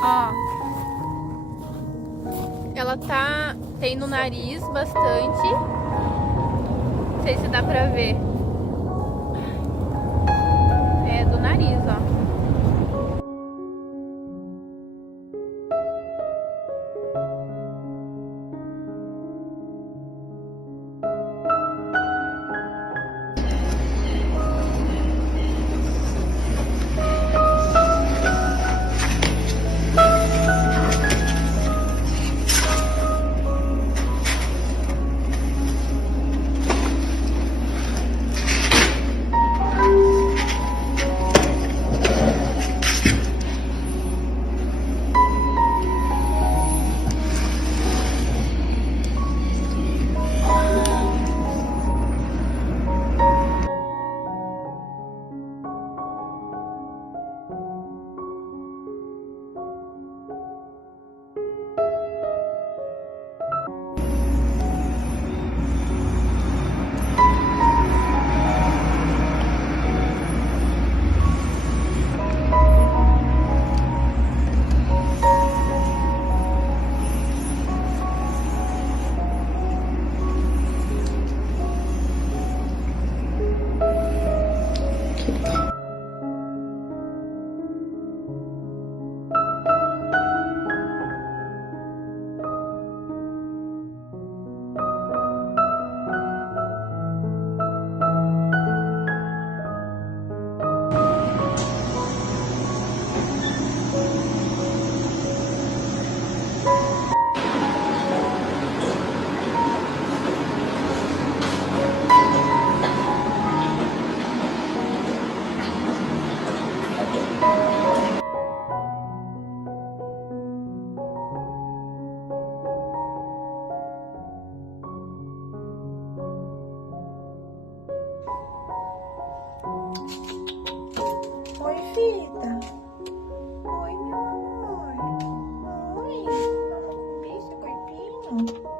Ó, ela tem no nariz bastante. Não sei se dá pra ver. É do nariz, ó. Oi, vida. Oi, meu amor. Oi. Vamos comer seu corpinho?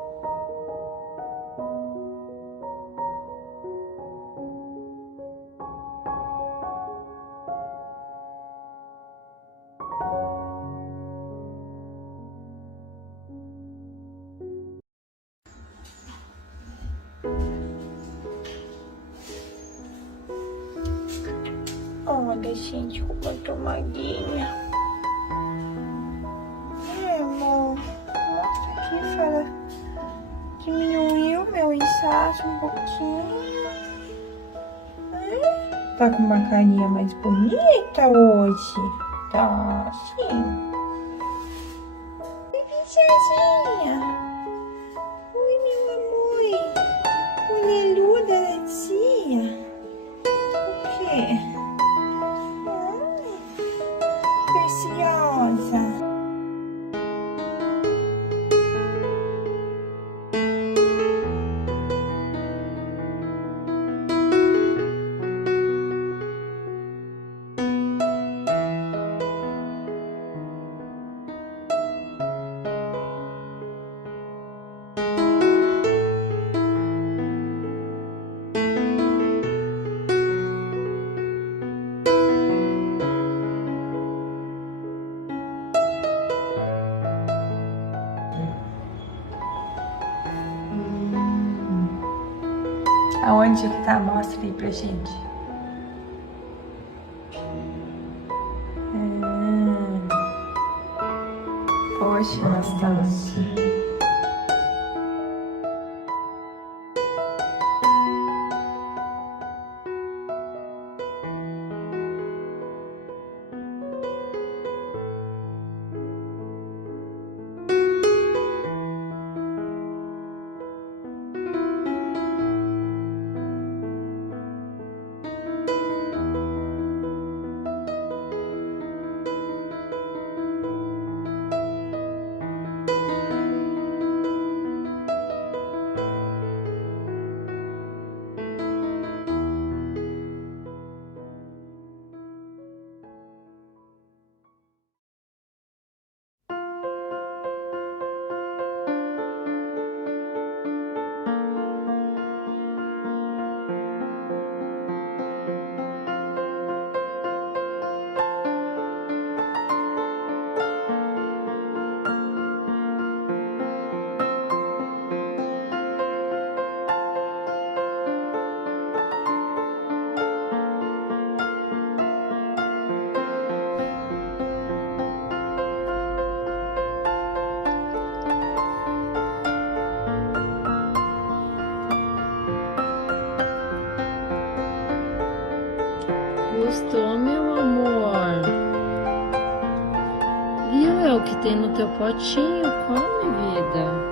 Olha, gente, como eu tô magrinha. Amor. Nossa, aqui fala. Diminuiu meu inchaço um pouquinho. Tá com uma carinha mais bonita hoje. Tá, sim. Oi, princesinha. Oi, meu amor. Orelhuda da tia. O quê? Preciosa. Aonde que tá? Mostra aí pra gente. Poxa, Anastácia. gostou, meu amor? Viu? É o que tem no teu potinho. Come, vida.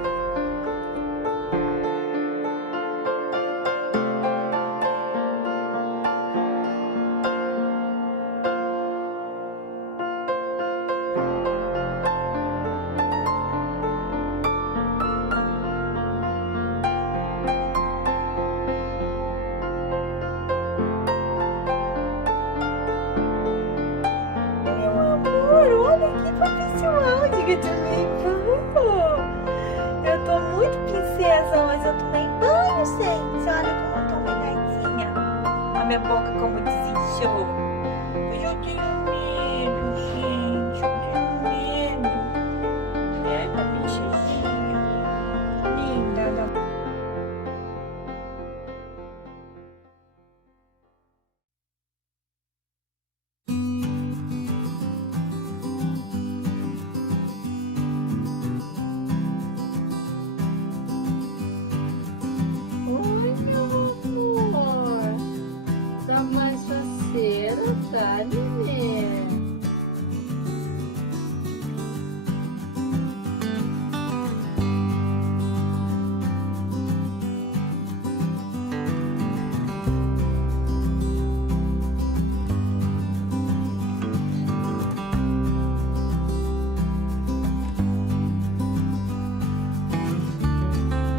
Olha aqui pro pessoal, diga também, eu tô muito princesa, mas eu tomei banho, gente. Olha como eu tô melhorzinha. A minha boca como desinchou. Mas eu tenho medo, gente. Eu tenho medo. É, a bichazinha. Linda da... Tá, nenê?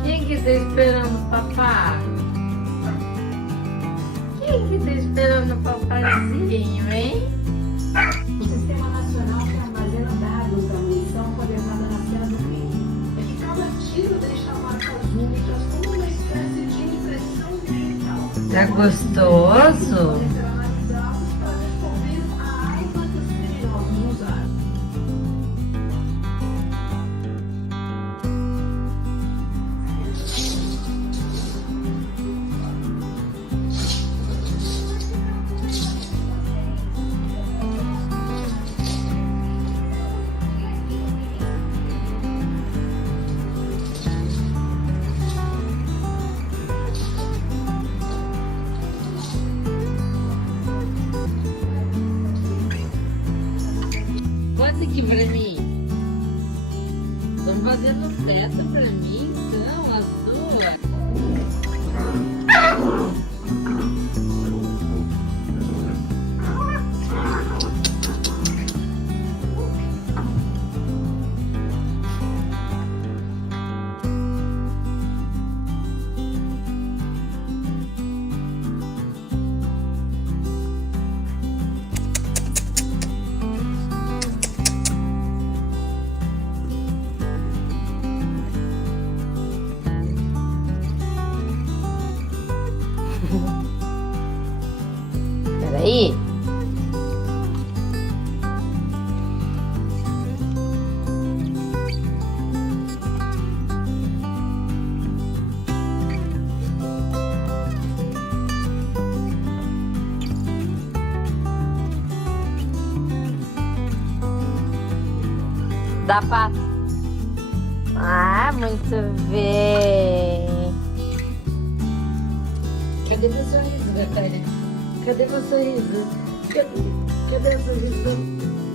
Quem que tá esperando o papai? Quem que tá esperando o papaizinho, hein? O Sistema Nacional que armazena dados da munição coletada na cena do crime. É que cada tiro deixa marcas únicas como uma espécie de impressão digital. Tá gostoso? Podem ser analisados para descobrir a arma que os criminosos usaram. Bota aqui pra mim. Estão fazendo festa pra mim, então, as duas. Peraí. Dá pato. Ah, muito bem. Cadê meu sorriso, Natália? Cadê meu sorriso? Cadê o sorriso?